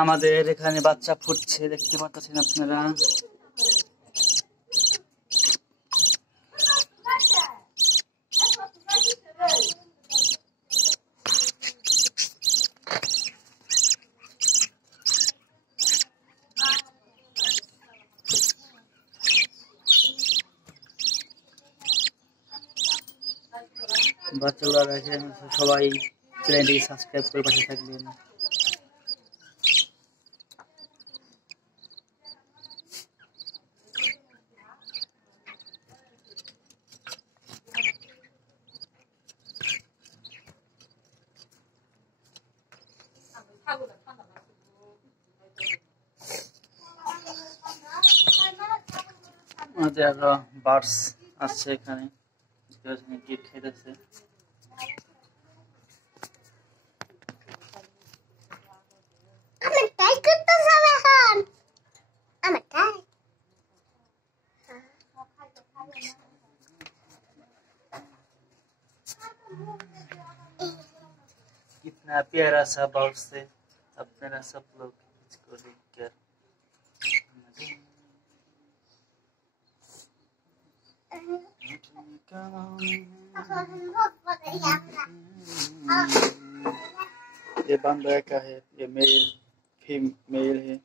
আমাদের এখানে বাচ্চা ফুটছে, দেখতে পাচ্ছেন আপনারা। বাচ্চাগুলো রয়েছে, সবাই চ্যানেলটি সাবস্ক্রাইব করে পাশে থাকবেন। আমাদের আরো বার্ডস আছে এখানে, গিট খেতেছে। कितना प्यारा सा बर्ड्स है, अपना सब लोग इसको देखकर ये बंदा का है, ये मेल फीमेल है।